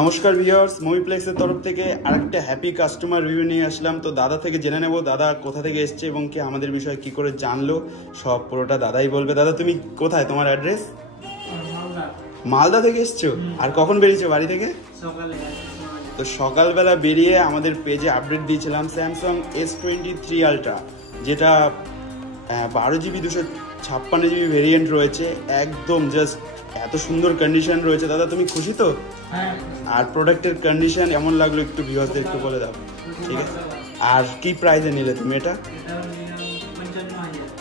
নমস্কার ভিউয়ার্স, মুভিপ্লেক্সের তরফ থেকে আরেকটা হ্যাপি কাস্টমার রিভিউ নিয়ে আসলাম। তো দাদা থেকে জেনে নেব দাদা কোথা থেকে এসছে এবং কি আমাদের বিষয়ে কি করে জানলো, সব পুরোটা দাদাই বলবে। দাদা তুমি কোথায়, তোমার অ্যাড্রেস? মালদা থেকে এসছো। আর কখন বেরিয়েছো বাড়ি থেকে? তো সকালবেলা বেরিয়ে আমাদের পেজে আপডেট দিয়েছিলাম স্যামসাং S23 আলট্রা, যেটা 12GB 256GB ভেরিয়েন্ট রয়েছে। একদম জাস্ট এত সুন্দর কন্ডিশন রয়েছে। দাদা তুমি খুশি তো? আর প্রোডাক্টের কন্ডিশন কেমন লাগলো একটু ভিউয়ার্সদের একটু বলে দাও, ঠিক আছে? আর কি প্রাইসে নিলে তুমি এটা?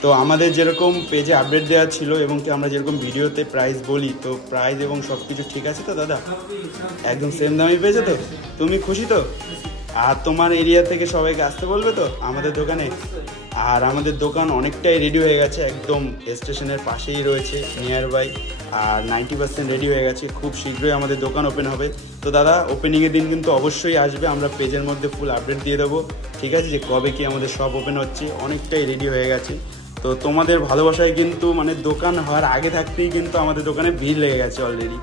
তো আমাদের যেরকম পেজে আপডেট দেওয়া ছিল এবং কি আমরা যেরকম ভিডিওতে প্রাইস বলি, তো প্রাইস এবং সব কিছু ঠিক আছে তো দাদা? একদম সেম দামই পেয়েছে তো? তুমি খুশি তো? আর তোমার এরিয়া থেকে সবাইকে আসতে বলবে তো আমাদের দোকানে? আর আমাদের দোকান অনেকটাই রেডি হয়ে গেছে, একদম স্টেশনের পাশেই রয়েছে, নিয়ার বাই। আর 90% রেডি হয়ে গেছে, খুব শীঘ্রই আমাদের দোকান ওপেন হবে। তো দাদা ওপেনিংয়ের দিন কিন্তু অবশ্যই আসবে, আমরা পেজের মধ্যে ফুল আপডেট দিয়ে দেবো, ঠিক আছে? যে কবে কি আমাদের শপ ওপেন হচ্ছে, অনেকটাই রেডি হয়ে গেছে। তো তোমাদের ভালোবাসায় কিন্তু মানে দোকান হওয়ার আগে থাকতেই কিন্তু আমাদের দোকানে ভিড় লেগে গেছে অলরেডি।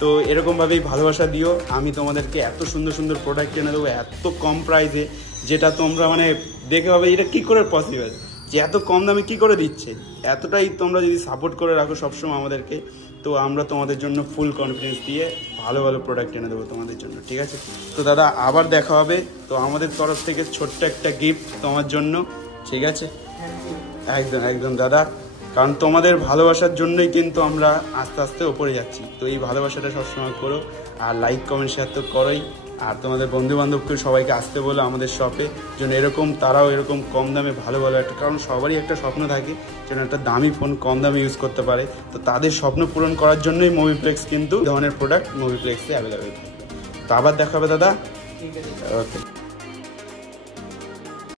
তো এরকমভাবেই ভালোবাসা দিও। আমি তোমাদেরকে এত সুন্দর সুন্দর প্রোডাক্ট এনে দেবো এত কম প্রাইসে, যেটা তোমরা মানে দেখে ভাবে এটা কী করে পসিবল, যে এত কম দামে কী করে দিচ্ছে। এতটাই তোমরা যদি সাপোর্ট করে রাখো সবসময় আমাদেরকে, তো আমরা তোমাদের জন্য ফুল কনফিডেন্স দিয়ে ভালো ভালো প্রোডাক্ট এনে দেবো তোমাদের জন্য, ঠিক আছে? তো দাদা আবার দেখা হবে। তো আমাদের তরফ থেকে ছোট্ট একটা গিফট তোমার জন্য, ঠিক আছে? একদম একদম দাদা, কারণ তোমাদের ভালোবাসার জন্যই কিন্তু আমরা আস্তে আস্তে ওপরে যাচ্ছি। তো এই ভালোবাসাটা সবসময় করো, আর লাইক কমেন্ট শেয়ার তো করোই। আর তোমাদের বন্ধু বান্ধবকে সবাইকে আসতে বলো আমাদের শপে, যেন এরকম তারাও এরকম কম দামে ভালো ভালো একটা, কারণ সবারই একটা স্বপ্ন থাকে যেন একটা দামি ফোন কম দামে ইউজ করতে পারে। তো তাদের স্বপ্ন পূরণ করার জন্যই মুভিপ্লেক্স কিন্তু ধরনের প্রোডাক্ট মুভিপ্লেক্সে অ্যাভেলেবেল। তো আবার দেখা হবে দাদা, ওকে।